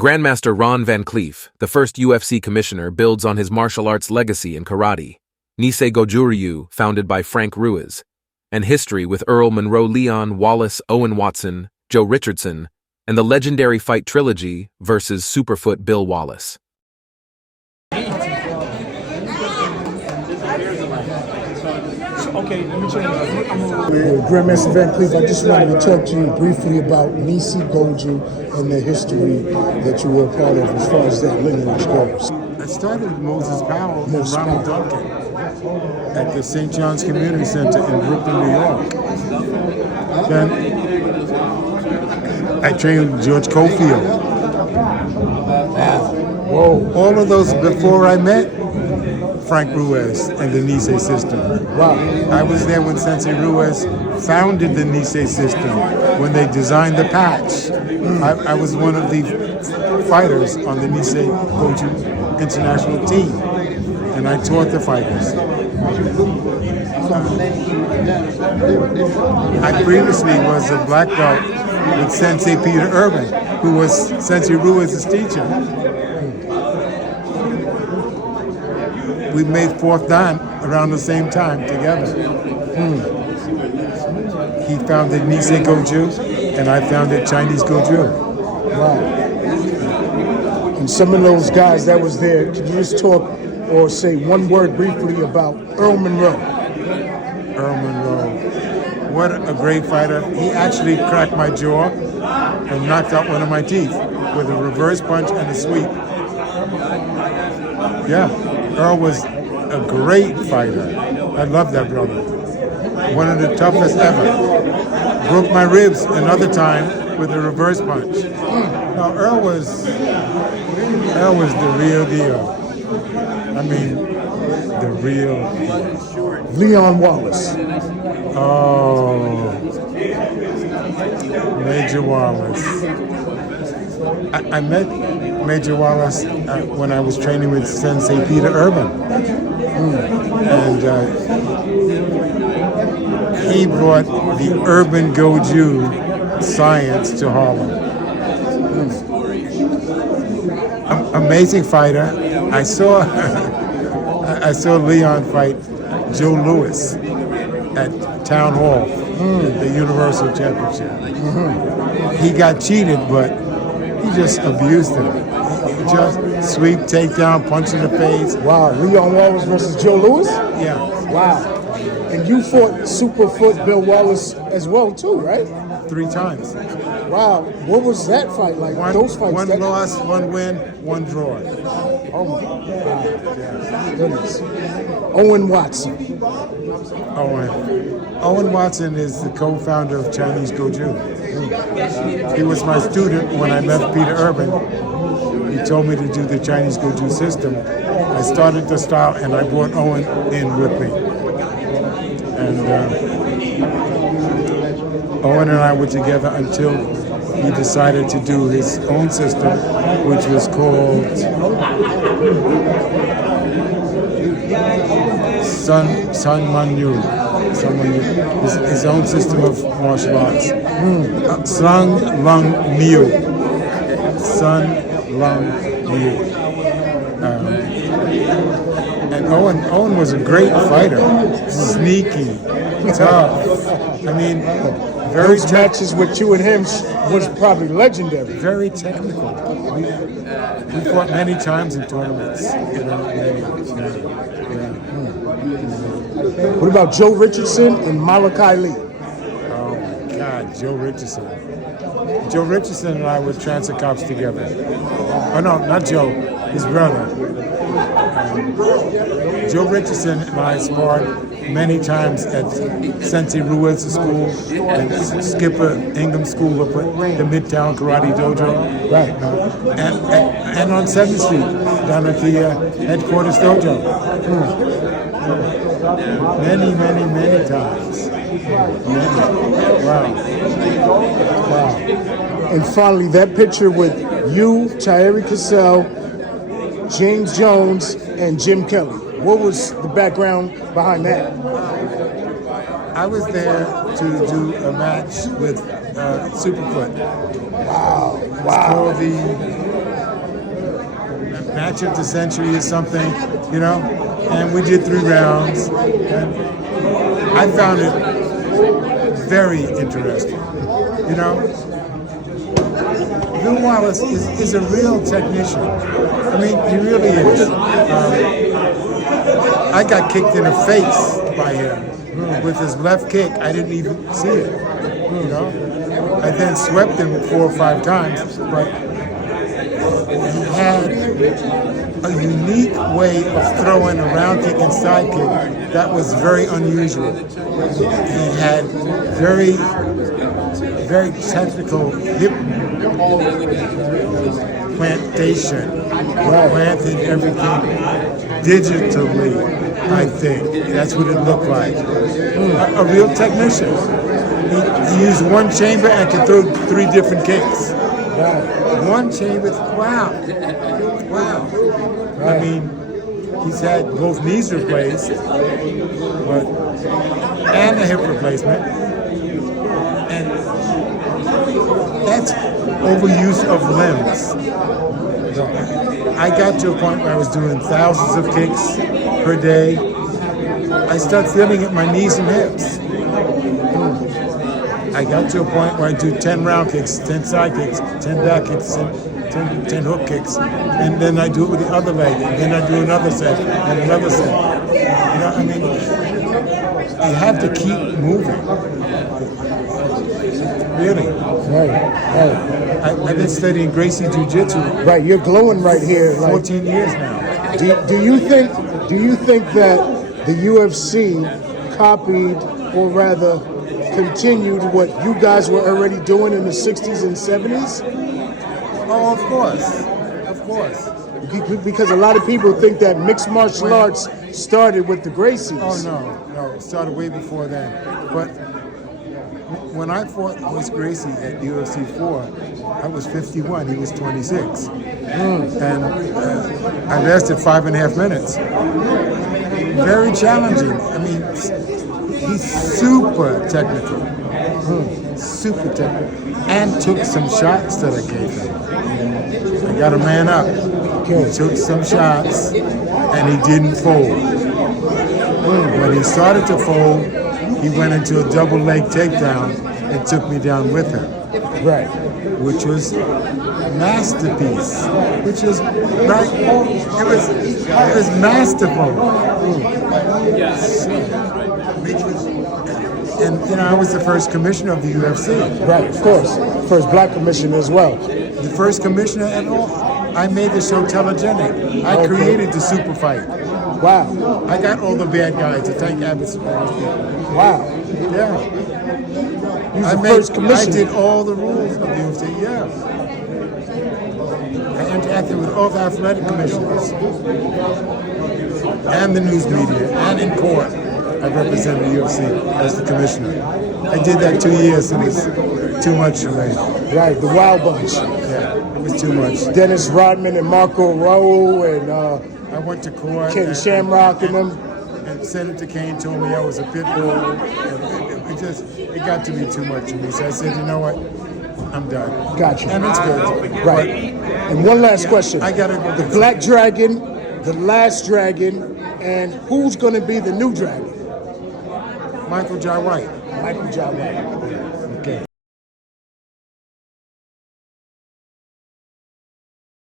Grandmaster Ron Van Clief, the first UFC commissioner, builds on his martial arts legacy in karate. Nisei Goju, founded by Frank Ruiz. And history with Earl Monroe Leon, Wallace, Owen Watson, Joe Richardson, and the legendary fight Trilogy versus Superfoot Bill Wallace. Okay, let me change. Grandmaster Van Clief, I just wanted to talk to you briefly about Nisei Goju and the history that you were a part of as far as that lineage goes. I started with Moses Powell and Ronald Duncan at the St. John's Community Center in Brooklyn, New York. Then I trained with George Cofield. Whoa. All of those before I met Frank Ruiz and the Nisei system. Wow. I was there when Sensei Ruiz founded the Nisei system, when they designed the patch. I was one of the fighters on the Nisei Goju international team, and I taught the fighters. I previously was a black belt with Sensei Peter Urban, who was Sensei Ruiz's teacher. We made fourth dan around the same time together. He founded Nisei Goju, and I founded Chinese Goju. Wow. And some of those guys that was there, could you just talk or say one word briefly about Earl Monroe? Earl Monroe. What a great fighter. He actually cracked my jaw and knocked out one of my teeth with a reverse punch and a sweep. Yeah. Earl was a great fighter. I love that brother. One of the toughest ever. Broke my ribs another time with a reverse punch. No, Earl was the real deal. I mean, the real deal. Leon Wallace. Oh, Major Wallace. I met Major Wallace when I was training with Sensei Peter Urban. And he brought the Urban Goju science to Harlem. Amazing fighter. I saw Leon fight Joe Louis at Town Hall, the Universal Championship. He got cheated, but he just abused him. Just sweep, takedown, punch in the face. Wow, Leon Wallace versus Joe Louis? Yeah. Wow. And you fought Superfoot Bill Wallace as well too, right? 3 times. Wow. What was that fight like? Those fights. One loss, 1 win, 1 draw. Oh my God. Goodness. Owen Watson. Owen Watson is the co-founder of Chinese Goju. He was my student when I left Peter Urban. He told me to do the Chinese Goju system. I started the style and I brought Owen in with me. And Owen and I were together until he decided to do his own system, which was called Sun Manyu. His own system of martial arts. Sun Lung Miu. Sun Lung Miu. And Owen was a great fighter. Sneaky, tough. I mean, very those matches with you and him was probably legendary. Very technical. We fought many times in tournaments. What about Joe Richardson and Malachi Lee? Oh my God, Joe Richardson. Joe Richardson and I were transfer cops together. Oh no, not Joe, his brother. Joe Richardson and I sparred many times at Sensei Ruiz's school and Skipper Ingham School up at the Midtown Karate Dojo. Right. And on 7th Street, down at the headquarters dojo. Many times. Wow. And finally, that picture with you, Thierry Cassell, James Jones, and Jim Kelly. What was the background behind that? I was there to do a match with Superfoot. Wow. It's called the match of the century or something, you know. And we did 3 rounds, and I found it very interesting, you know. Bill Wallace is a real technician. I mean, he really is. I got kicked in the face by him with his left kick. I didn't even see it, you know. I then swept him 4 or 5 times, but he had a unique way of throwing a round kick and side kick that was very unusual. He had very, very technical hip plantation, planted everything digitally, I think. That's what it looked like. A real technician. He used one chamber and could throw 3 different kicks. One chamber, wow. I mean, he's had both knees replaced, and a hip replacement. And that's overuse of limbs. I got to a point where I was doing thousands of kicks per day. I started feeling it in my knees and hips. I got to a point where I do 10 round kicks, 10 side kicks, 10 back kicks, 10 hook kicks, and then I do it with the other leg, and then I do another set, and another set. You know, I mean, you have to keep moving. Really. Right. I've been studying Gracie Jiu-Jitsu. Right, you're glowing right here. 14 years now. Do you think that the UFC copied, or rather continued, what you guys were already doing in the 60s and 70s? Oh, of course. Because a lot of people think that mixed martial arts started with the Gracies. Oh, no, it started way before then. But when I fought Royce Gracie at UFC 4, I was 51, he was 26. And I lasted 5.5 minutes. Very challenging. I mean, he's super technical. Super technical. And took some shots that I gave him. I got a man up. He took some shots, and he didn't fold. When he started to fold, he went into a double leg takedown and took me down with him. Right. Which was masterpiece. Which was right. It was masterful. And you know, I was the first commissioner of the UFC. Right, of course. First black commissioner as well. The first commissioner and all. I made the show telegenic. I created the super fight. Wow. I got all the bad guys to take Abbott's people. Wow. Yeah. He's the first commissioner. I did all the rules of the UFC, yeah. I interacted with all the athletic commissioners and the news media and in court. I represented the UFC as the commissioner. I did that 2 years. It was too much for me. Right, the Wild Bunch. Yeah, it was too much. Dennis Rodman and Marco Rowe and I went to court. Ken Shamrock and them. And Senator Kane told me I was a pit bull. It got to be too much for me. So I said, you know what? I'm done. Gotcha. And it's good. Right. And one last question. I gotta go. The Black Dragon, the Last Dragon, and who's going to be the new dragon? Michael Jai White. Michael Jai White.